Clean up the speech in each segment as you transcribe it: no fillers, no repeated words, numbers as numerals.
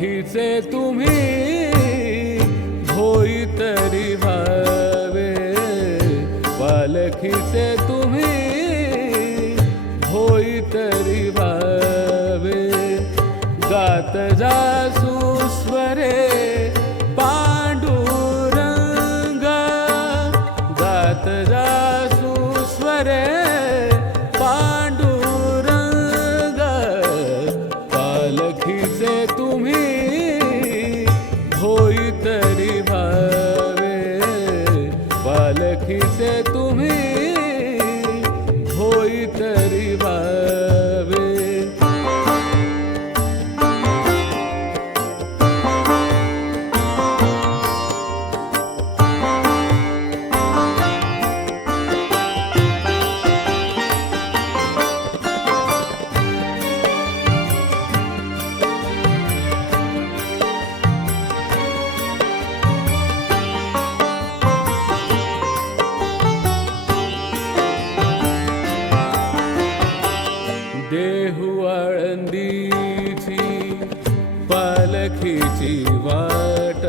पालखीचे तुम्ही होई तरी भावे, पालखीचे तुम्ही होई तरी भावे, गात जा सुस्वरे पांडुरंग, गात जा सुस्वरे पांडुरंग, पालखीचे तुम्ही होई तरी भावे, पालखीचे तुम्ही होई तरी भावे. देहू आळंदीची पालखीची वाट,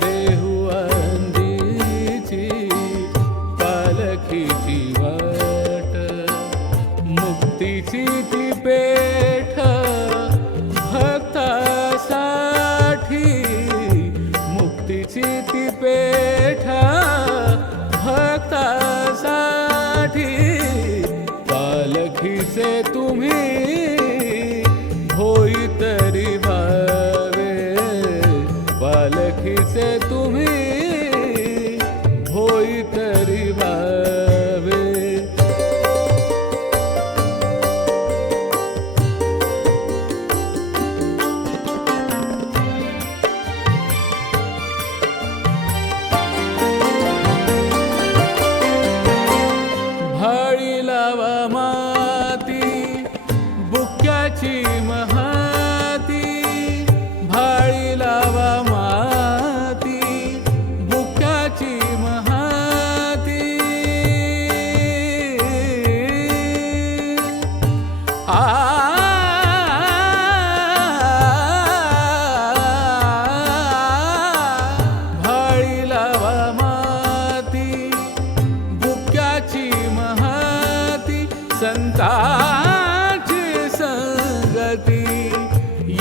देहू आळंदीची पालखीची वाट, मुक्तीची ती पेठ भक्तासाठी, मुक्तीची ती पेठ भक्तासाठी, पालखीचे तुम्ही होई तरी भावे, पालखीचे तुम्ही होई तरी भावे. भाळी लावा माती बुक्याची महाती, भाळी लावा माती बुक्याची महाती, भाळी लावा माती बुक्याची महाती, संतांची संगती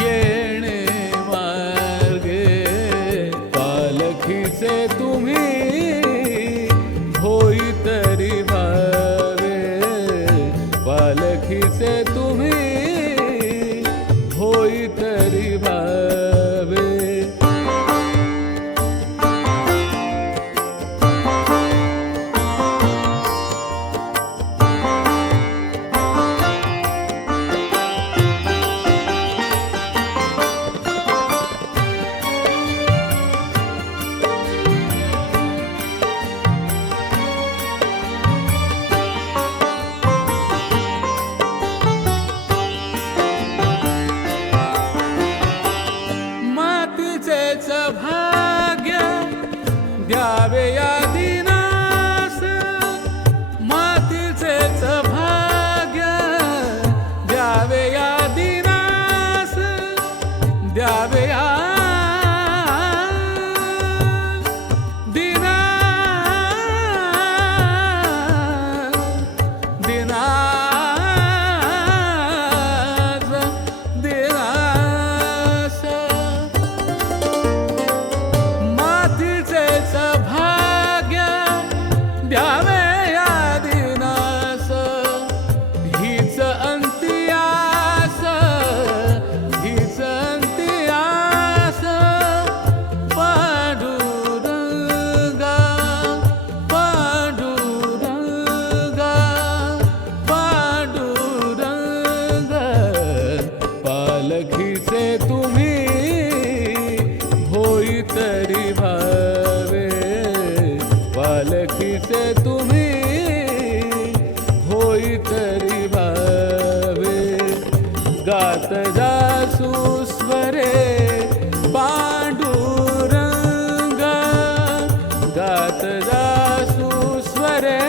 येणे मार्गे, पालखीचे तुम्ही होई तरी भावे, पालखीचे तुम्ही होई तरी भावे. मातीचेच भाग्य द्यावे या दिनास, मातीचेच भाग्य द्यावे या दिनास, द्यावे या पालखीचे तुम्ही होई तरी भावे, पालखीचे तुम्ही होई तरी भावे, गात जा सुस्वरे पांडुरंग, गात जा सुस्वरे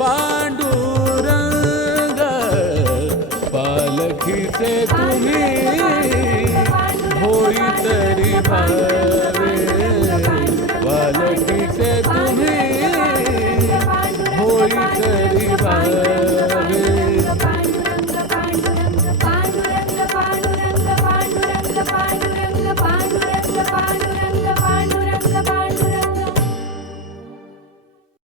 पांडुरंग, पालखीचे तुम्ही होई तरी भावे बालकीचे तुम्ही होई तरी भावे